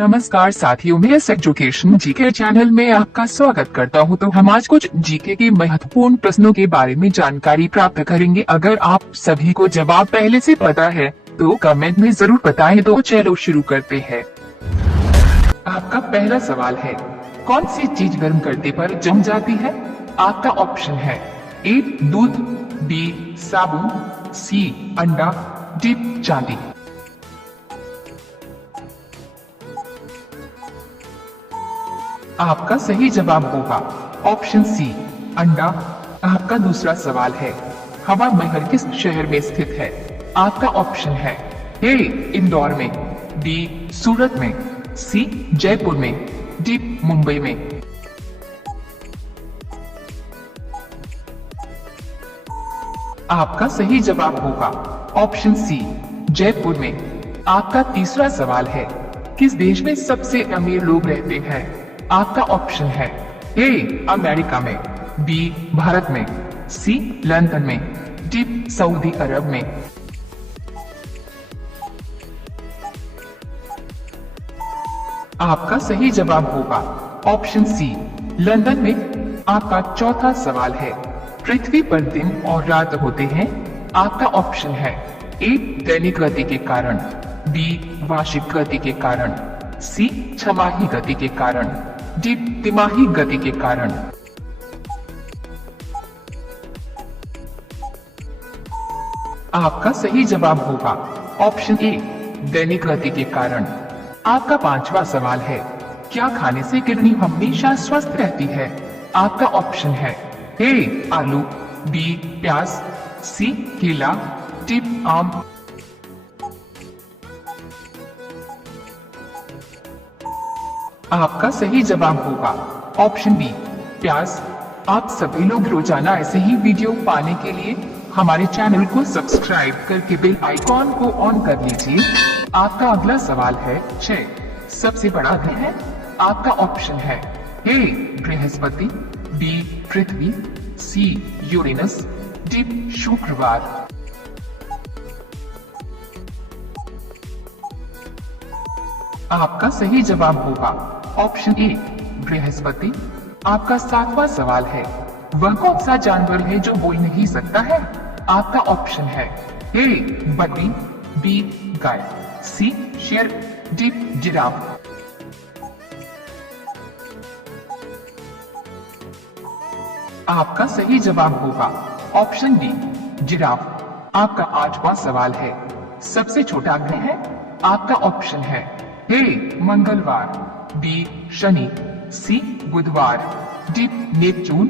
नमस्कार साथियों, मैं इस एजुकेशन जीके चैनल में आपका स्वागत करता हूं। तो हम आज कुछ जीके के महत्वपूर्ण प्रश्नों के बारे में जानकारी प्राप्त करेंगे। अगर आप सभी को जवाब पहले से पता है तो कमेंट में जरूर बताएं। तो चलो शुरू करते हैं। आपका पहला सवाल है, कौन सी चीज गर्म करने पर जम जाती है? आपका ऑप्शन है ए दूध, बी साबुन, सी अंडा, डी चांदी। आपका सही जवाब होगा ऑप्शन सी अंडा। आपका दूसरा सवाल है, हवा महल किस शहर में स्थित है? आपका ऑप्शन है ए इंदौर में, बी सूरत में, सी जयपुर में, डी मुंबई में। आपका सही जवाब होगा ऑप्शन सी जयपुर में। आपका तीसरा सवाल है, किस देश में सबसे अमीर लोग रहते हैं? आपका ऑप्शन है ए अमेरिका में, बी भारत में, सी लंदन में, डी सऊदी अरब में। आपका सही जवाब होगा ऑप्शन सी लंदन में। आपका चौथा सवाल है, पृथ्वी पर दिन और रात होते हैं। आपका ऑप्शन है ए दैनिक गति के कारण, बी वार्षिक गति के कारण, सी छमाही गति के कारण, डी तिमाही गति के कारण। आपका सही जवाब होगा ऑप्शन ए दैनिक गति के कारण। आपका पांचवा सवाल है, क्या खाने से किडनी हमेशा स्वस्थ रहती है? आपका ऑप्शन है ए आलू, बी प्याज, सी केला, डी आम। आपका सही जवाब होगा ऑप्शन बी प्याज। आप सभी लोग रोजाना ऐसे ही वीडियो पाने के लिए हमारे चैनल को सब्सक्राइब करके बेल आइकॉन को ऑन कर लीजिए। आपका अगला सवाल है, 6 सबसे बड़ा ग्रह है? आपका ऑप्शन है ए बृहस्पति, बी पृथ्वी, सी यूरेनस, डी शुक्रवार। आपका सही जवाब होगा ऑप्शन ए बृहस्पति। आपका सातवां सवाल है, वह कौन सा जानवर है जो बोल नहीं सकता है? आपका ऑप्शन है ए बकरी, बी गाय, सी शेर, डी जिराफ। आपका सही जवाब होगा ऑप्शन बी जिराफ। आपका आठवां सवाल है, सबसे छोटा ग्रह है? आपका ऑप्शन है ए मंगलवार, बी शनि, सी बुधवार, डी नेपच्यून।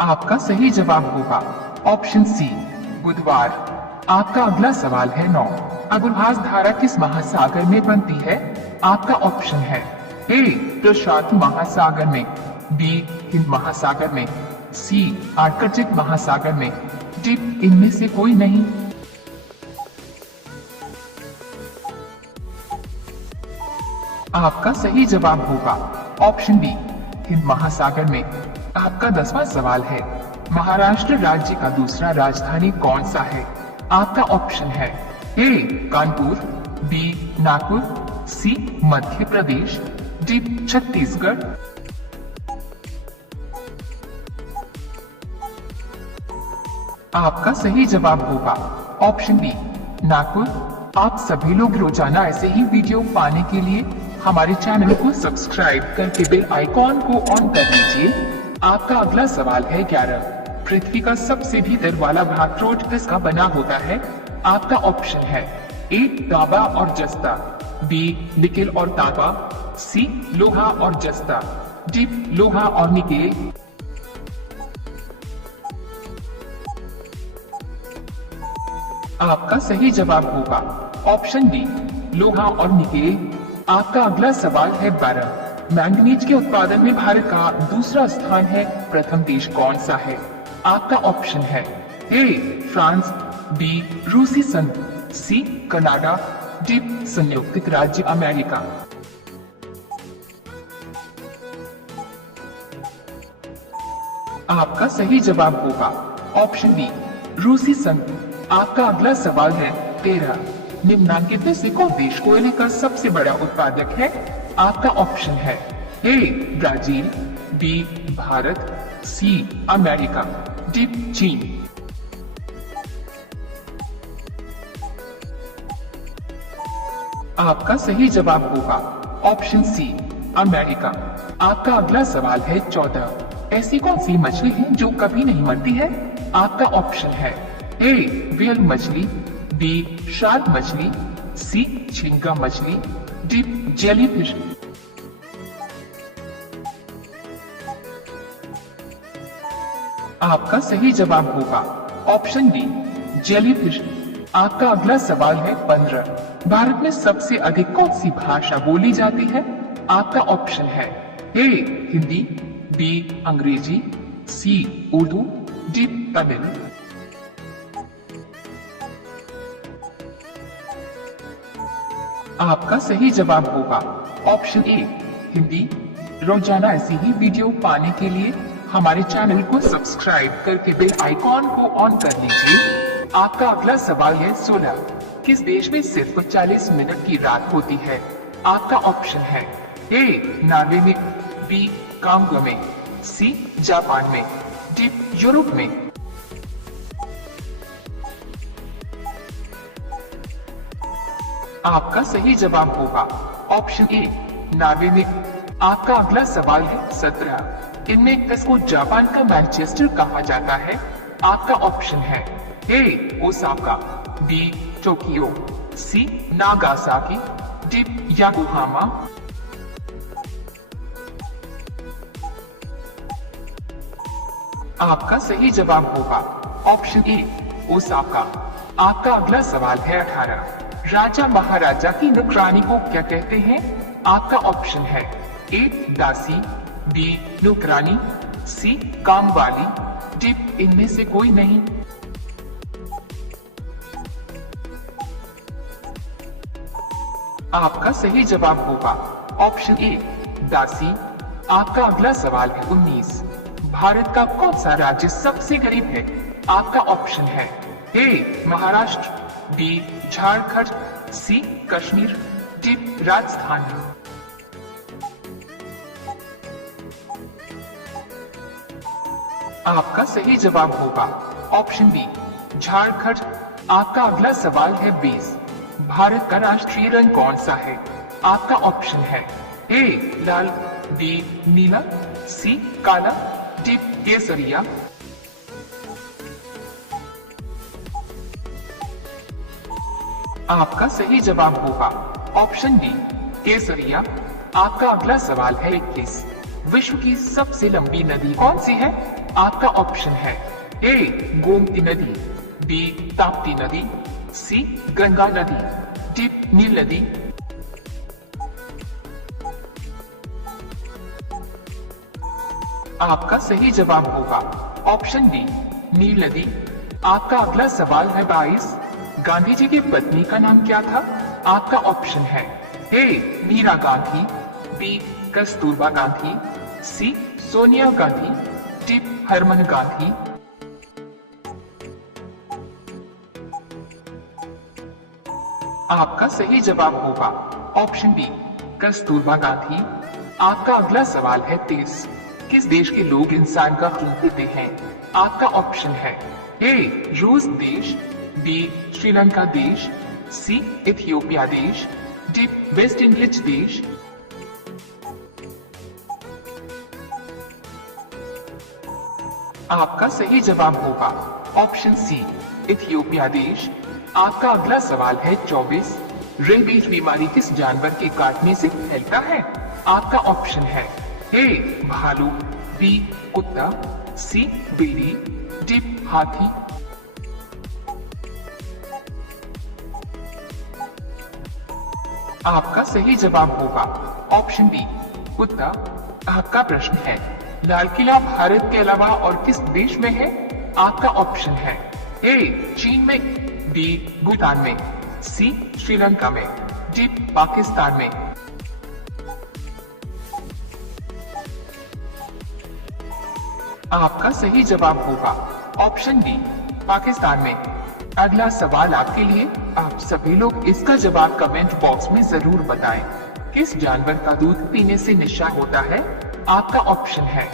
आपका सही जवाब होगा ऑप्शन सी बुधवार। आपका अगला सवाल है 9 अगुलहास धारा किस महासागर में बनती है? आपका ऑप्शन है ए प्रशांत महासागर में, बी हिंद महासागर में, सी आर्कटिक महासागर में, डी इनमें से कोई नहीं। आपका सही जवाब होगा ऑप्शन बी हिंद महासागर में। आपका 10वां सवाल है, महाराष्ट्र राज्य का दूसरा राजधानी कौन सा है? आपका ऑप्शन है ए कानपुर, बी नागपुर, सी मध्य प्रदेश, डी छत्तीसगढ़। आपका सही जवाब होगा ऑप्शन बी नागपुर। आप सभी लोग रोजाना ऐसे ही वीडियो पाने के लिए हमारे चैनल को सब्सक्राइब करके बेल आइकॉन को ऑन कर लीजिए। आपका अगला सवाल है 11 पृथ्वी का सबसे भीतर वाला भाग रोड किसका बना होता है? आपका ऑप्शन है ए तांबा और जस्ता, बी निकेल और तांबा, सी लोहा और जस्ता, डी लोहा और निकेल। आपका सही जवाब होगा ऑप्शन डी लोहा और निकेल। आपका अगला सवाल है 12 मैंगनीज के उत्पादन में भारत का दूसरा स्थान है, प्रथम देश कौन सा है? आपका ऑप्शन है ए फ्रांस, बी रूसी संघ, सी कनाडा, डी संयुक्त राज्य अमेरिका। आपका सही जवाब होगा ऑप्शन बी रूसी संघ। आपका अगला सवाल है 13। निम्नलिखित में से कौन देश कोयले का सबसे बड़ा उत्पादक है? आपका ऑप्शन है A Brazil, B Bharat, C America, D चीन। आपका सही जवाब होगा ऑप्शन सी अमेरिका। आपका अगला सवाल है 14। ऐसी कौन सी मछली है जो कभी नहीं मरती है? आपका ऑप्शन है ए व्हेल मछली, बी शार्क मछली, सी झींगा मछली, डी जेलीफिश। आपका सही जवाब होगा ऑप्शन डी जेलीफिश। आपका अगला सवाल है 15। भारत में सबसे अधिक कौन सी भाषा बोली जाती है? आपका ऑप्शन है ए हिंदी, बी अंग्रेजी, सी उर्दू, डी तमिल। आपका सही जवाब होगा ऑप्शन ए हिंदी। रोजाना ऐसी ही वीडियो पाने के लिए हमारे चैनल को सब्सक्राइब करके बेल आइकॉन को ऑन कर लीजिए। आपका अगला सवाल है 16। किस देश में सिर्फ 40 मिनट की रात होती है? आपका ऑप्शन है ए नॉर्वे में, बी कांगो में, सी जापान में, डी यूरोप में। आपका सही जवाब होगा ऑप्शन ए नॉर्वे में। आपका अगला सवाल है 17। इनमें किसको जापान का मैनचेस्टर कहा जाता है? आपका ऑप्शन है ए ओसाका, बी टोक्यो, सी नागासाकी, डी योकोहामा। आपका सही जवाब होगा ऑप्शन ए ओसाका। आपका अगला सवाल है 18। राजा महाराजा की नौकरानी को क्या कहते हैं? आपका ऑप्शन है ए दासी, बी नौकरानी, सी कामवाली, डी इनमें से कोई नहीं। आपका सही जवाब होगा ऑप्शन ए दासी। आपका अगला सवाल है 19। भारत का कौन सा राज्य सबसे गरीब है? आपका ऑप्शन है ए महाराष्ट्र, बी झारखंड, सी कश्मीर, डी राजस्थान। आपका सही जवाब होगा ऑप्शन बी झारखंड। आपका अगला सवाल है 20। भारत का राष्ट्रीय रंग कौन सा है? आपका ऑप्शन है ए लाल, बी नीला, सी काला, डी केसरिया। आपका सही जवाब होगा ऑप्शन डी केसरिया। आपका अगला सवाल है 21। विश्व की सबसे लंबी नदी कौन सी है? आपका ऑप्शन है ए गोमती नदी, बी ताप्ती नदी, सी गंगा नदी, डी नील नदी। आपका सही जवाब होगा ऑप्शन डी नील नदी। आपका अगला सवाल है 22। गांधी जी की पत्नी का नाम क्या था? आपका ऑप्शन है ए मीरा गांधी, बी कस्तूरबा गांधी, सी सोनिया गांधी, डी हरमन गांधी। आपका सही जवाब होगा ऑप्शन बी कस्तूरबा गांधी। आपका अगला सवाल है 23। किस देश के लोग इंसान का खून पीते हैं? आपका ऑप्शन है ए रूस देश, बी श्रीलंका देश, सी इथियोपिया देश, डी वेस्ट इंडीज देश। आपका सही जवाब होगा ऑप्शन सी इथियोपिया देश। आपका अगला सवाल है 24। रेबीज बीमारी किस जानवर के काटने से फैलता है? आपका ऑप्शन है ए भालू, बी कुत्ता, सी बिल्ली, डी हाथी। आपका सही जवाब होगा ऑप्शन बी कुत्ता। आपका प्रश्न है लाल किला भारत के अलावा और किस देश में है? आपका ऑप्शन है ए चीन में, बी भूटान में, सी श्रीलंका में, डी पाकिस्तान में। आपका सही जवाब होगा ऑप्शन बी पाकिस्तान में। अगला सवाल आपके लिए, आप सभी लोग इसका जवाब कमेंट बॉक्स में जरूर बताएं। किस जानवर का दूध पीने से नशा होता है? आपका ऑप्शन है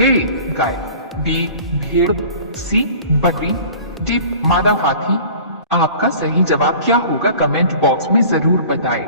ए गाय, बी भेड़, सी बकरी, डी मादा हाथी। आपका सही जवाब क्या होगा कमेंट बॉक्स में जरूर बताएं।